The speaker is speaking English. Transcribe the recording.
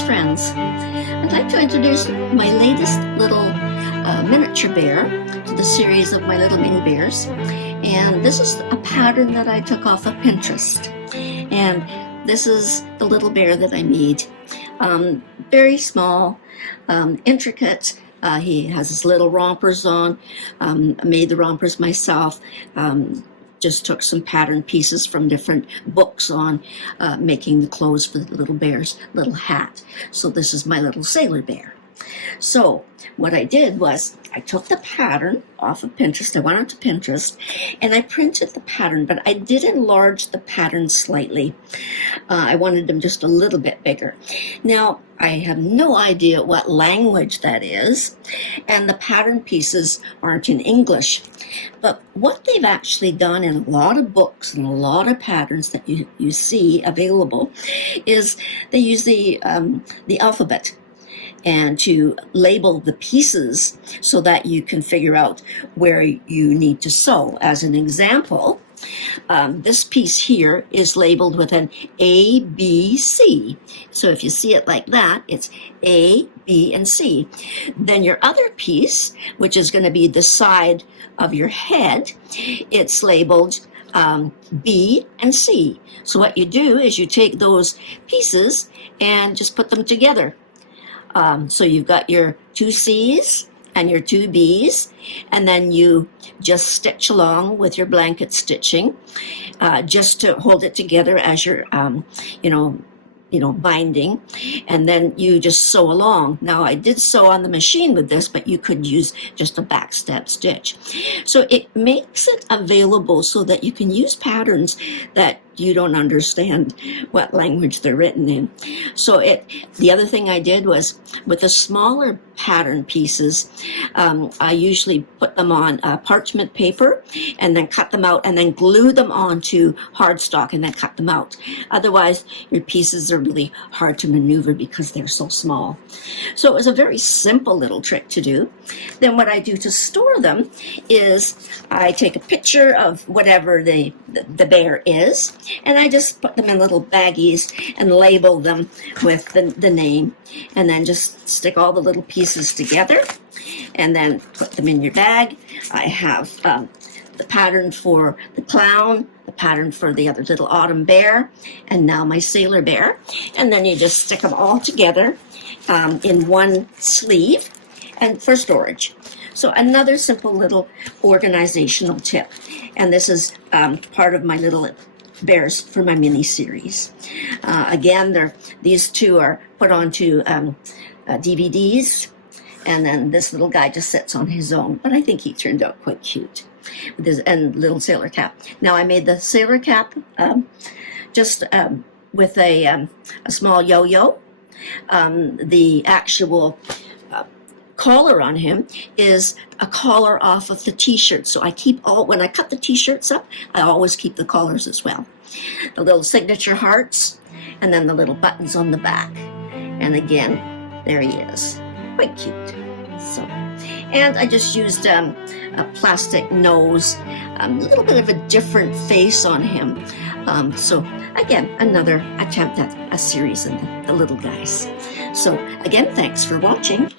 Fran's Friends. I'd like to introduce my latest little miniature bear to the series of my little mini bears. And this is a pattern that I took off of Pinterest. And this is the little bear that I made. Very small, intricate. He has his little rompers on. I made the rompers myself. Just took some pattern pieces from different books on making the clothes for the little bear's little hat. So this is my little sailor bear. So what I did was I took the pattern off of Pinterest. I went onto Pinterest and I printed the pattern, but I did enlarge the pattern slightly. I wanted them just a little bit bigger. Now, I have no idea what language that is, and the pattern pieces aren't in English. But what they've actually done in a lot of books and a lot of patterns that you see available is they use the alphabet and to label the pieces so that you can figure out where you need to sew. As an example, this piece here is labeled with an A, B, C. So if you see it like that, it's A, B, and C. Then your other piece, which is going to be the side of your head, it's labeled B and C. So what you do is you take those pieces and just put them together. So you've got your two C's and your two B's, and then you just stitch along with your blanket stitching, just to hold it together as you're, binding, and then you just sew along. Now, I did sew on the machine with this, but you could use just a backstep stitch. So it makes it available so that you can use patterns that you don't understand what language they're written in. So the other thing I did was with the smaller pattern pieces, I usually put them on parchment paper and then cut them out and then glue them onto cardstock and then cut them out. Otherwise, your pieces are really hard to maneuver because they're so small. So it was a very simple little trick to do. Then what I do to store them is I take a picture of whatever the bear is, and I just put them in little baggies and label them with the name, and then just stick all the little pieces together and then put them in your bag. I have the pattern for the clown, the pattern for the other little autumn bear, and now my sailor bear. And then you just stick them all together in one sleeve and for storage. So another simple little organizational tip. And this is part of my little bears for my mini series. Again, these two are put onto DVDs, and then this little guy just sits on his own, but I think he turned out quite cute with his little sailor cap. Now I made the sailor cap just with a small yo-yo. The actual collar on him is a collar off of the t-shirt. So I keep when I cut the t-shirts up, I always keep the collars as well. The little signature hearts, and then the little buttons on the back. And again, there he is. Quite cute. So, and I just used a plastic nose, a little bit of a different face on him. So again, another attempt at a series of the little guys. So again, thanks for watching.